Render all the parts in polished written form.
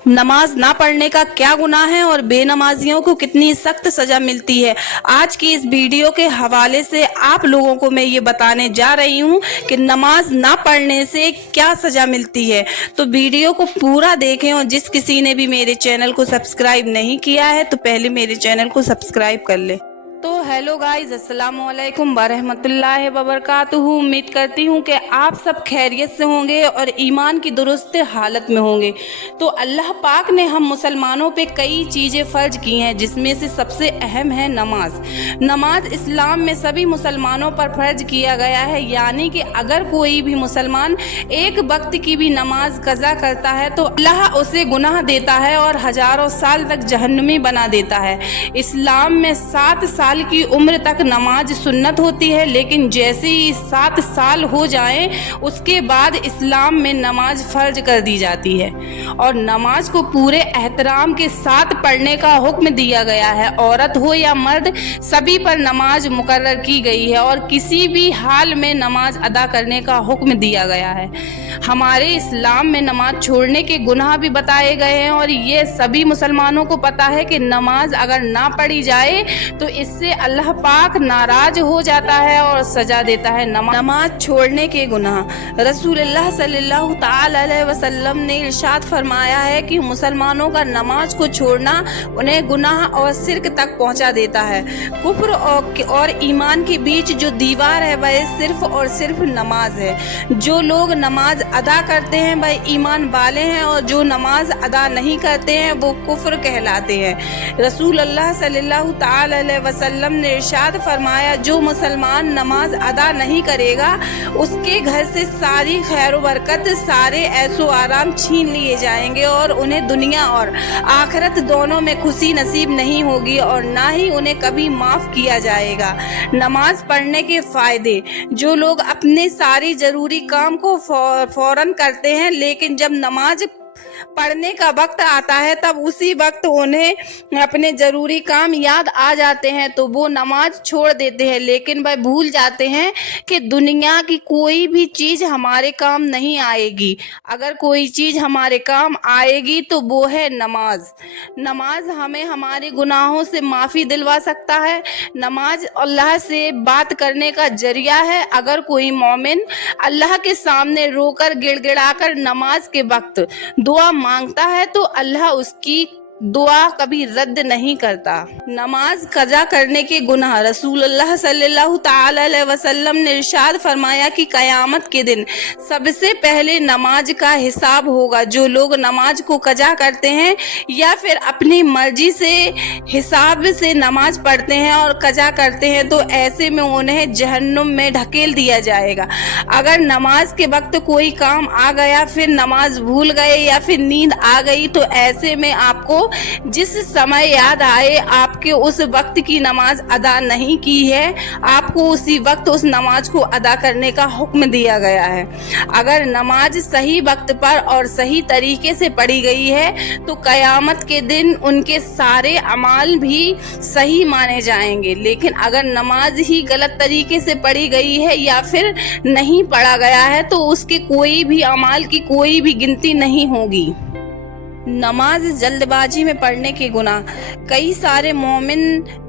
नमाज ना पढ़ने का क्या गुनाह है और बेनमाजियों को कितनी सख्त सजा मिलती है। आज की इस वीडियो के हवाले से आप लोगों को मैं ये बताने जा रही हूँ कि नमाज ना पढ़ने से क्या सजा मिलती है। तो वीडियो को पूरा देखें और जिस किसी ने भी मेरे चैनल को सब्सक्राइब नहीं किया है तो पहले मेरे चैनल को सब्सक्राइब कर ले। तो हेलो गाइस, अस्सलाम वालेकुम वरहमतुल्लाहि वबरकातुहू। उम्मीद करती हूँ कि आप सब खैरियत से होंगे और ईमान की दुरुस्त हालत में होंगे। तो अल्लाह पाक ने हम मुसलमानों पे कई चीज़ें फ़र्ज की हैं, जिसमें से सबसे अहम है नमाज। नमाज इस्लाम में सभी मुसलमानों पर फ़र्ज किया गया है, यानी कि अगर कोई भी मुसलमान एक वक्त की भी नमाज कज़ा करता है तो अल्लाह उसे गुनाह देता है और हज़ारों साल तक जहन्नमी बना देता है। इस्लाम में 7 साल की उम्र तक नमाज सुन्नत होती है, लेकिन जैसे ही 7 साल हो जाएं उसके बाद इस्लाम में नमाज फ़र्ज कर दी जाती है और नमाज को पूरे एहतराम के साथ पढ़ने का हुक्म दिया गया है। औरत हो या मर्द, सभी पर नमाज मुकर्रर की गई है और किसी भी हाल में नमाज अदा करने का हुक्म दिया गया है। हमारे इस्लाम में नमाज छोड़ने के गुनाह भी बताए गए हैं और ये सभी मुसलमानों को पता है कि नमाज अगर ना पढ़ी जाए तो इससे अल्लाह पाक नाराज हो जाता है और सजा देता है। नमाज छोड़ने के गुनाह, रसूलुल्लाह सल्लल्लाहु तआला अलैहि वसल्लम ने इरशाद फरमाया है कि मुसलमानों का नमाज को छोड़ना उन्हें गुनाह और शिर्क तक पहुंचा देता है। कुफ्र और ईमान के बीच जो दीवार है वह सिर्फ और सिर्फ नमाज है। जो लोग नमाज अदा करते हैं वह ईमान वाले हैं और जो नमाज अदा नहीं करते हैं वो कुफ्र कहलाते हैं। रसूलुल्लाह सल्लल्लाहु तआला अलैहि वसल्लम ने इरशाद फरमाया, जो मुसलमान नमाज अदा नहीं करेगा उसके घर से सारी खैर बरकत, सारे ऐसो आराम छीन लिए जाएंगे और उन्हें दुनिया और आखिरत दोनों में खुशी नसीब नहीं होगी और ना ही उन्हें कभी माफ़ किया जाएगा। नमाज पढ़ने के फ़ायदे, जो लोग अपने सारी ज़रूरी काम को फौरन करते हैं, लेकिन जब नमाज पढ़ने का वक्त आता है तब उसी वक्त उन्हें अपने ज़रूरी काम याद आ जाते हैं तो वो नमाज छोड़ देते हैं, लेकिन वह भूल जाते हैं कि दुनिया की कोई भी चीज़ हमारे काम नहीं आएगी। अगर कोई चीज़ हमारे काम आएगी तो वो है नमाज। नमाज हमें हमारे गुनाहों से माफ़ी दिलवा सकता है। नमाज अल्लाह से बात करने का जरिया है। अगर कोई मोमिन अल्लाह के सामने रोकर गिड़गिड़ाकर नमाज के वक्त दुआ मांगता है तो अल्लाह उसकी दुआ कभी रद्द नहीं करता। नमाज कज़ा करने के गुनाह, रसूलुल्लाह सल्लल्लाहु तआला अलैहि वसल्लम ने इरशाद फरमाया कि क़यामत के दिन सबसे पहले नमाज का हिसाब होगा। जो लोग नमाज को कज़ा करते हैं या फिर अपनी मर्जी से हिसाब से नमाज पढ़ते हैं और कज़ा करते हैं तो ऐसे में उन्हें जहन्नुम में ढकेल दिया जाएगा। अगर नमाज के वक्त कोई काम आ गया, फिर नमाज भूल गए या फिर नींद आ गई तो ऐसे में आपको जिस समय याद आए आपके उस वक्त की नमाज अदा नहीं की है, आपको उसी वक्त उस नमाज को अदा करने का हुक्म दिया गया है। अगर नमाज सही वक्त पर और सही तरीके से पढ़ी गई है तो क़यामत के दिन उनके सारे अमाल भी सही माने जाएंगे, लेकिन अगर नमाज ही गलत तरीके से पढ़ी गई है या फिर नहीं पढ़ा गया है तो उसके कोई भी अमाल की कोई भी गिनती नहीं होगी। नमाज जल्दबाजी में पढ़ने के गुनाह, कई सारे मोमिन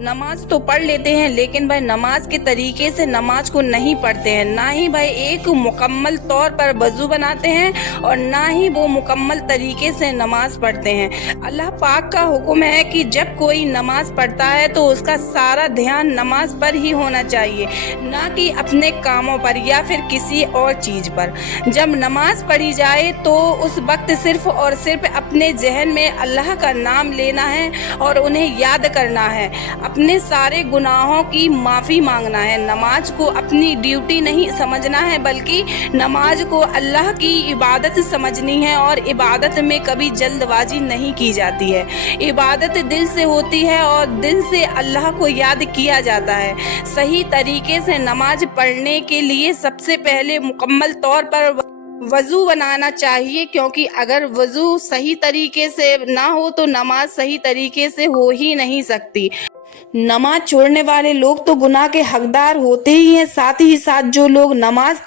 नमाज तो पढ़ लेते हैं लेकिन वह नमाज के तरीके से नमाज को नहीं पढ़ते हैं। ना ही वह एक मुकम्मल तौर पर वज़ू बनाते हैं और ना ही वो मुकम्मल तरीके से नमाज पढ़ते हैं। अल्लाह पाक का हुक्म है कि जब कोई नमाज पढ़ता है तो उसका सारा ध्यान नमाज पर ही होना चाहिए, ना कि अपने कामों पर या फिर किसी और चीज़ पर। जब नमाज पढ़ी जाए तो उस वक्त सिर्फ और सिर्फ अपने ज़हन में अल्लाह का नाम लेना है और उन्हें याद करना है। अपने सारे गुनाहों की माफ़ी मांगना है। नमाज को अपनी ड्यूटी नहीं समझना है बल्कि नमाज को अल्लाह की इबादत समझनी है और इबादत में कभी जल्दबाजी नहीं की जाती है। इबादत दिल से होती है और दिल से अल्लाह को याद किया जाता है। सही तरीके से नमाज पढ़ने के लिए सबसे पहले मुकम्मल तौर पर वज़ू बनाना चाहिए, क्योंकि अगर वज़ू सही तरीके से ना हो तो नमाज सही तरीके से हो ही नहीं सकती। नमाज छोड़ने वाले लोग तो गुनाह के हकदार होते ही साथ जो लोग नमाज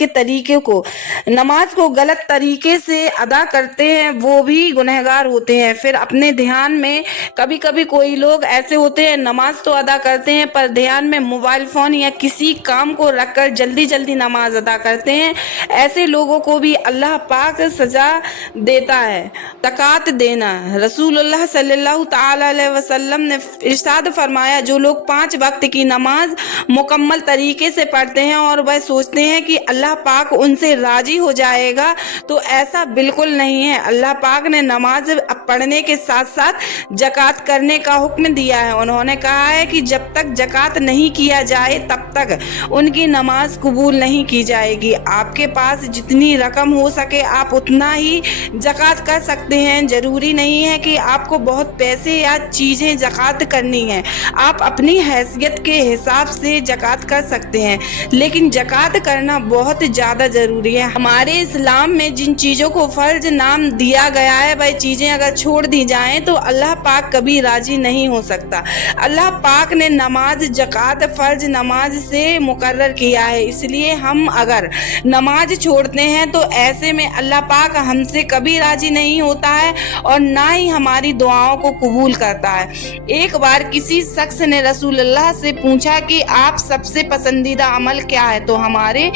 को गलत तरीके से अदा करते हैं वो भी गुनहगार होते हैं। फिर अपने ध्यान में कभी कभी कोई लोग ऐसे होते हैं नमाज तो अदा करते हैं पर ध्यान में मोबाइल फोन या किसी काम को रखकर जल्दी जल्दी नमाज अदा करते हैं। ऐसे लोगों को भी अल्लाह पाक सजा देता है। ज़कात देना, रसूलुल्लाह सल्लल्लाहु ताला अलैहि वसल्लम ने इरशाद फरमाया, जो लोग 5 वक्त की नमाज मुकम्मल तरीके से पढ़ते हैं और वह सोचते हैं कि अल्लाह पाक उनसे राजी हो जाएगा, तो ऐसा बिल्कुल नहीं है। अल्लाह पाक ने नमाज पढ़ने के साथ साथ ज़कात करने का हुक्म दिया है। उन्होंने कहा है कि जब तक ज़कात नहीं किया जाए तब तक उनकी नमाज कबूल नहीं की जाएगी। आपके पास जितनी रकम हो सके आप उतना ही ज़कात कर सकते हैं। ज़रूरी नहीं है कि आपको बहुत पैसे या चीज़ें ज़कात करनी है। आप अपनी हैसियत के हिसाब से ज़कात कर सकते हैं, लेकिन ज़कात करना बहुत ज़्यादा ज़रूरी है। हमारे इस्लाम में जिन चीज़ों को फ़र्ज नाम दिया गया है वह चीज़ें अगर छोड़ दी जाएं तो अल्लाह पाक कभी राज़ी नहीं हो सकता। अल्लाह पाक ने नमाज ज़कात फ़र्ज नमाज से मुकर्रर किया है, इसलिए हम अगर नमाज छोड़ते हैं तो ऐसे में अल्लाह पाक हमसे कभी राज़ी नहीं होता है और ना ही हमारी दुआओं को कबूल करता है। एक बार किसी शख्स ने रसूलुल्लाह से पूछा कि आप सबसे पसंदीदा अमल क्या है, तो हमारे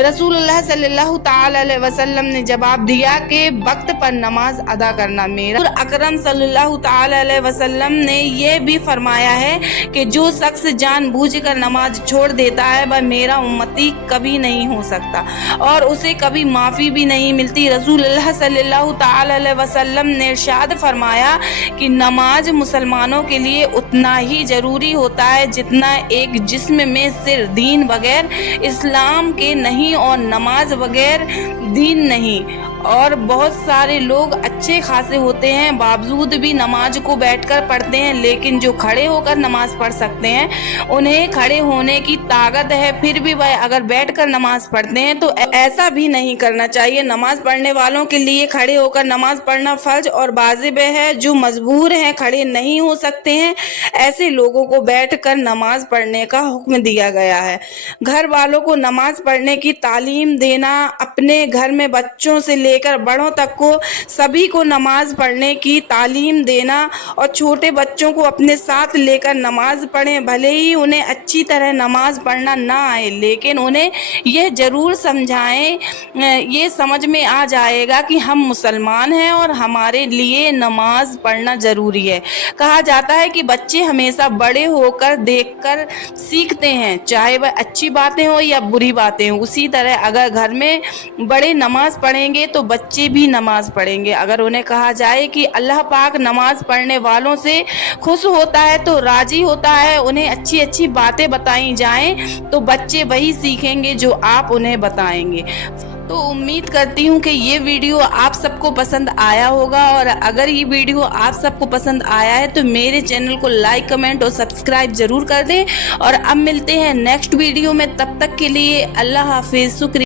रसूलुल्लाह सल्लल्लाहु ताला अलैहि वसल्लम ने जवाब दिया कि वक्त पर नमाज अदा करना। मेरा अकरम सल्लल्लाहु ताला अलैहि वसल्लम ने यह भी फरमाया है कि जो शख्स जानबूझकर नमाज छोड़ देता है वह मेरा उम्मती कभी नहीं हो सकता और उसे कभी माफ़ी भी नहीं मिलती। रसूलुल्लाह सल्लल्लाहु ताला अलैहि वसल्लम ने इरशाद फरमाया कि नमाज मुसलमानों के लिए उतना ही ज़रूरी होता है जितना एक जिस्म में सिर दीन बगैर इस्लाम के नहीं और नमाज बगैर दीन नहीं। और बहुत सारे लोग अच्छे खासे होते हैं बावजूद भी नमाज को बैठकर पढ़ते हैं, लेकिन जो खड़े होकर नमाज पढ़ सकते हैं उन्हें खड़े होने की ताकत है, फिर भी वह अगर बैठकर नमाज पढ़ते हैं तो ऐसा भी नहीं करना चाहिए। नमाज पढ़ने वालों के लिए खड़े होकर नमाज पढ़ना फर्ज और वाजिब है। जो मजबूर हैं, खड़े नहीं हो सकते हैं, ऐसे लोगों को बैठकर नमाज पढ़ने का हुक्म दिया गया है। घर वालों को नमाज पढ़ने की तालीम देना, अपने घर में बच्चों से लेकर बड़ों तक को सभी को नमाज पढ़ने की तालीम देना और छोटे बच्चों को अपने साथ लेकर नमाज पढ़ें। भले ही उन्हें अच्छी तरह नमाज पढ़ना ना आए, लेकिन उन्हें यह ज़रूर समझाएं, ये समझ में आ जाएगा कि हम मुसलमान हैं और हमारे लिए नमाज पढ़ना ज़रूरी है। कहा जाता है कि बच्चे हमेशा बड़े होकर देखकर सीखते हैं, चाहे वह अच्छी बातें हो या बुरी बातें हो। उसी तरह अगर घर में बड़े नमाज पढ़ेंगे तो बच्चे भी नमाज पढ़ेंगे। अगर उन्हें कहा जाए कि अल्लाह पाक नमाज पढ़ने वालों से खुश होता है तो राजी होता है, उन्हें अच्छी अच्छी बातें बताई जाएं तो बच्चे वही सीखेंगे जो आप उन्हें बताएंगे। तो उम्मीद करती हूँ कि ये वीडियो आप सबको पसंद आया होगा, और अगर ये वीडियो आप सबको पसंद आया है तो मेरे चैनल को लाइक, कमेंट और सब्सक्राइब जरूर कर दें। और अब मिलते हैं नेक्स्ट वीडियो में, तब तक के लिए अल्लाह हाफिज़। शुक्रिया।